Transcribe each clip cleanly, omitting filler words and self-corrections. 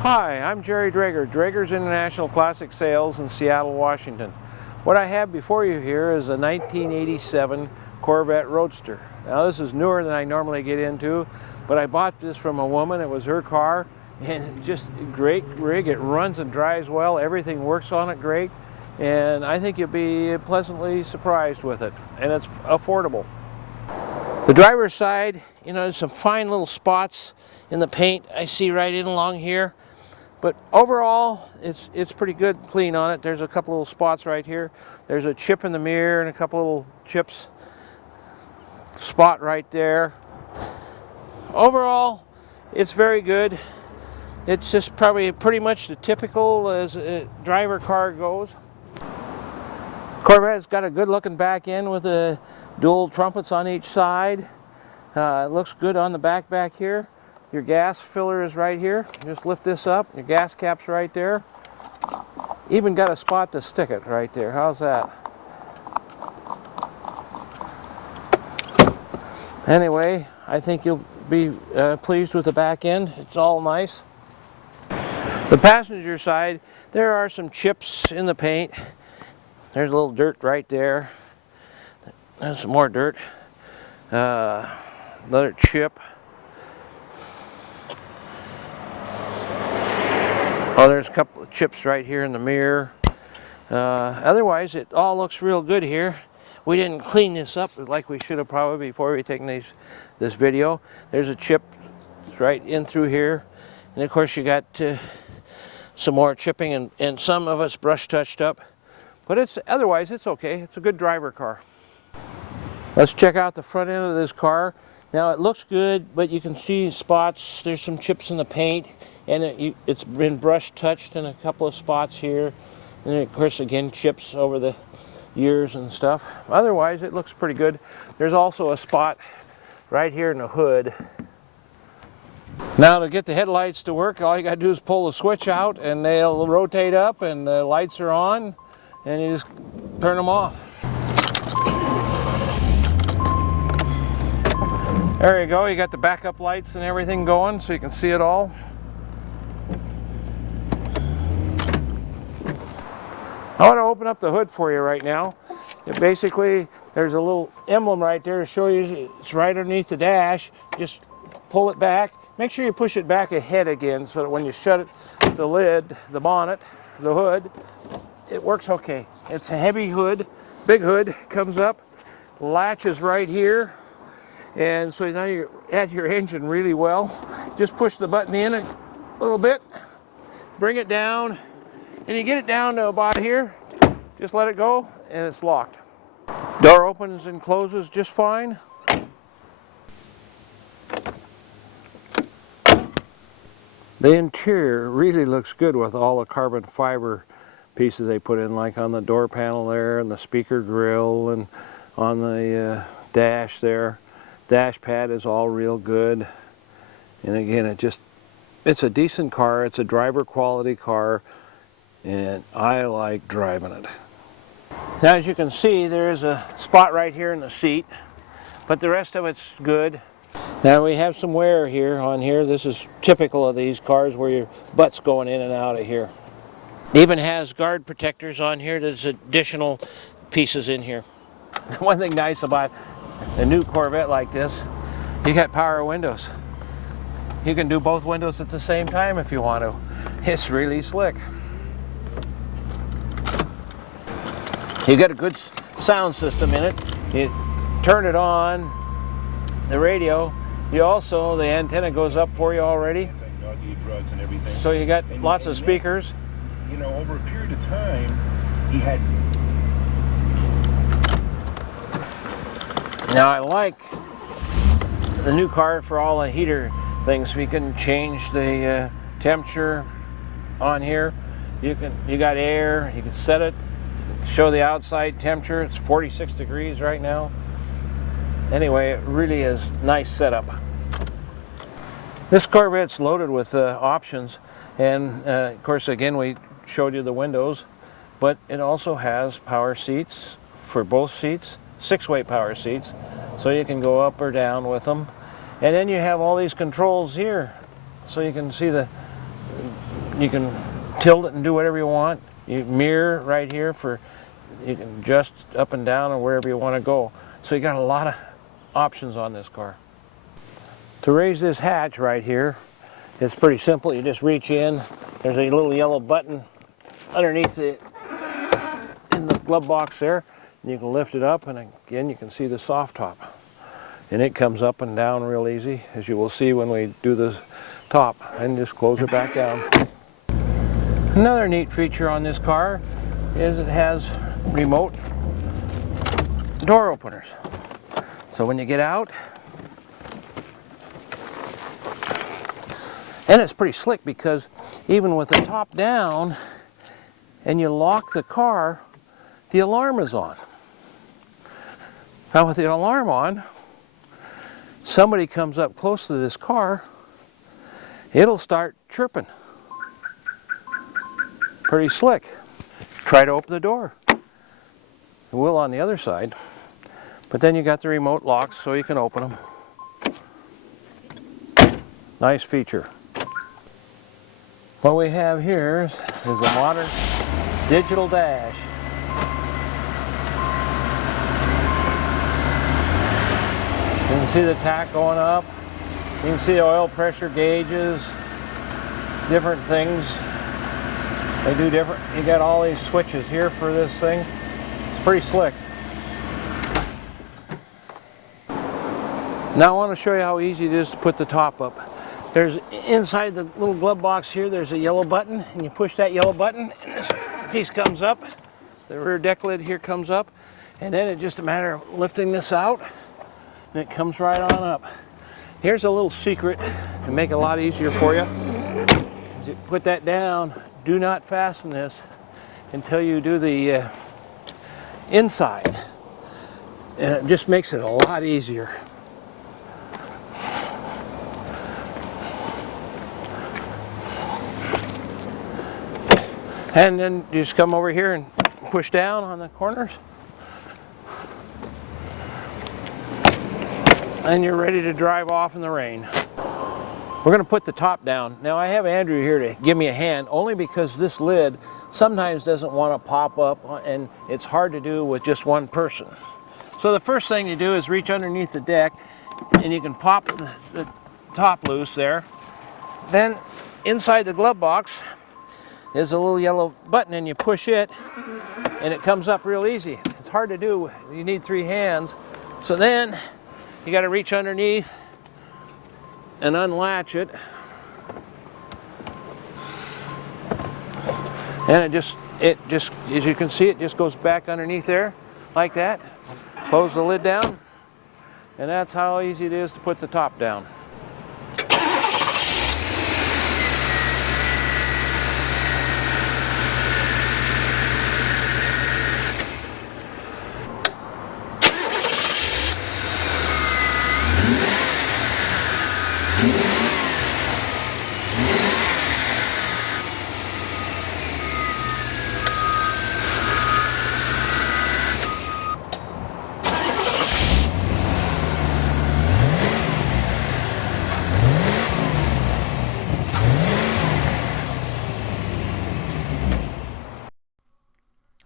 Hi, I'm Jerry Drager, Drager's International Classic Sales in Seattle, Washington. What I have before you here is a 1987 Corvette Roadster. Now this is newer than I normally get into, but I bought this from a woman. It was her car, and just a great rig. It runs and drives well. Everything works on it great, and I think you'll be pleasantly surprised with it, and it's affordable. The driver's side, you know, there's some fine little spots in the paint I see right in along here. But overall, it's pretty good, clean on it. There's a couple little spots right here. There's a chip in the mirror and a couple little chips. Spot right there. Overall, it's very good. It's just probably pretty much the typical as a driver car goes. Corvette's got a good looking back end with the dual trumpets on each side. It looks good on the back here. Your gas filler is right here. Just lift this up. Your gas cap's right there. Even got a spot to stick it right there. How's that? Anyway, I think you'll be pleased with the back end. It's all nice. The passenger side, there are some chips in the paint. There's a little dirt right there. There's some more dirt. Another chip. Oh, there's a couple of chips right here in the mirror. Otherwise, it all looks real good here. We didn't clean this up like we should have probably before we taken this video. There's a chip right in through here. And of course, you got some more chipping and some of it's brush touched up. But otherwise, it's okay. It's a good driver car. Let's check out the front end of this car. Now, it looks good, but you can see spots. There's some chips in the paint. And it's been brush touched in a couple of spots here. And then of course, again, chips over the years and stuff. Otherwise, it looks pretty good. There's also a spot right here in the hood. Now, to get the headlights to work, all you got to do is pull the switch out and they'll rotate up and the lights are on and you just turn them off. There you go. You got the backup lights and everything going so you can see it all. I want to open up the hood for you right now. Basically, there's a little emblem right there to show you it's right underneath the dash. Just pull it back. Make sure you push it back ahead again so that when you shut it, the lid, the bonnet, the hood, it works okay. It's a heavy hood, big hood, comes up, latch is right here. And so now you're at your engine really well. Just push the button in a little bit, bring it down, and you get it down to about here, just let it go, and it's locked. Door opens and closes just fine. The interior really looks good with all the carbon fiber pieces they put in, like on the door panel there, and the speaker grill, and on the dash there. Dash pad is all real good. And again, it's a decent car. It's a driver quality car. And I like driving it. Now, as you can see, there is a spot right here in the seat, but the rest of it's good. Now we have some wear here on here. This is typical of these cars where your butt's going in and out of here. It even has guard protectors on here. There's additional pieces in here. One thing nice about a new Corvette like this, you got power windows. You can do both windows at the same time if you want to. It's really slick. You got a good sound system in it. You turn it on, the radio. You also, the antenna goes up for you already. So you got lots of speakers. You know, over a period of time, he had. Now I like the new car for all the heater things. We can change the temperature on here. You got air. You can set it. Show the outside temperature. It's 46 degrees right now. Anyway, it really is nice setup. This Corvette's loaded with options, and of course, again, we showed you the windows, but it also has power seats for both seats, 6-way power seats, so you can go up or down with them. And then you have all these controls here, so you can see the you can tilt it and do whatever you want. You mirror right here for, you can adjust up and down or wherever you want to go. So you got a lot of options on this car. To raise this hatch right here, it's pretty simple. You just reach in. There's a little yellow button underneath in the glove box there. And you can lift it up, and again you can see the soft top. And it comes up and down real easy, as you will see when we do the top. And just close it back down. Another neat feature on this car is it has remote door openers. So when you get out, and it's pretty slick because even with the top down and you lock the car, the alarm is on. Now with the alarm on, somebody comes up close to this car, it'll start chirping. Pretty slick. Try to open the door. It will on the other side. But then you got the remote locks so you can open them. Nice feature. What we have here is a modern digital dash. You can see the tach going up. You can see the oil pressure gauges, different things. They do different. You got all these switches here for this thing. It's pretty slick. Now I want to show you how easy it is to put the top up. There's inside the little glove box here, there's a yellow button, and you push that yellow button and this piece comes up. The rear deck lid here comes up, and then it's just a matter of lifting this out and it comes right on up. Here's a little secret to make it a lot easier for you. You put that down. Do not fasten this until you do the inside, and it just makes it a lot easier. And then you just come over here and push down on the corners, and you're ready to drive off in the rain. We're going to put the top down. Now I have Andrew here to give me a hand, only because this lid sometimes doesn't want to pop up and it's hard to do with just one person. So the first thing you do is reach underneath the deck and you can pop the top loose there. Then inside the glove box is a little yellow button and you push it and it comes up real easy. It's hard to do. You need 3 hands. So then you got to reach underneath and unlatch it, and it just as you can see, it just goes back underneath there like that. Close the lid down, and that's how easy it is to put the top down.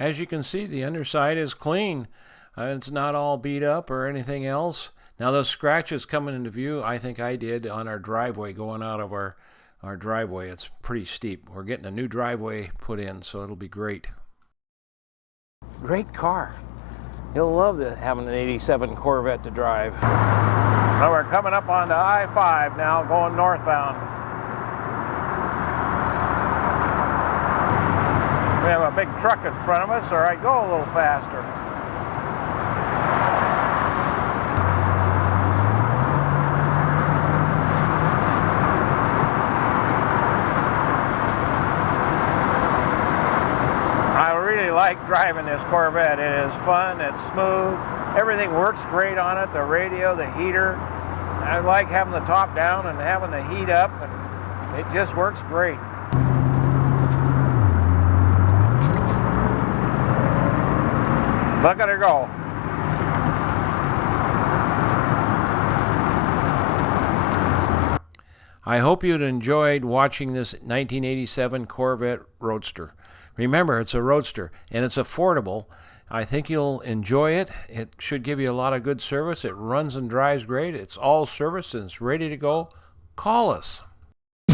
As you can see, the underside is clean. It's not all beat up or anything else. Now those scratches coming into view, I think I did on our driveway going out of our driveway. It's pretty steep. We're getting a new driveway put in, so it'll be great. Great car. You'll love having an 87 Corvette to drive. Well, we're coming up onto I-5 now, going northbound. We have a big truck in front of us, or I go a little faster. I really like driving this Corvette. It is fun, it's smooth, everything works great on it, the radio, the heater. I like having the top down and having the heat up, and it just works great. Look at her go. I hope you'd enjoyed watching this 1987 Corvette Roadster. Remember, it's a Roadster, and it's affordable. I think you'll enjoy it. It should give you a lot of good service. It runs and drives great. It's all serviced and it's ready to go. Call us.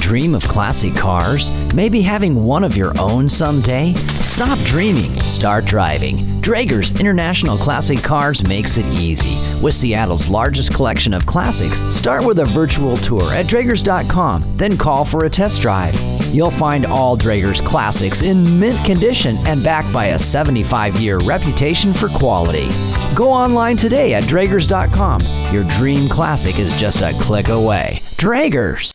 Dream of classic cars? Maybe having one of your own someday? Stop dreaming, start driving. Draeger's International Classic Cars makes it easy. With Seattle's largest collection of classics, start with a virtual tour at Draegers.com, then call for a test drive. You'll find all Draeger's classics in mint condition and backed by a 75-year reputation for quality. Go online today at Draegers.com. Your dream classic is just a click away. Draegers.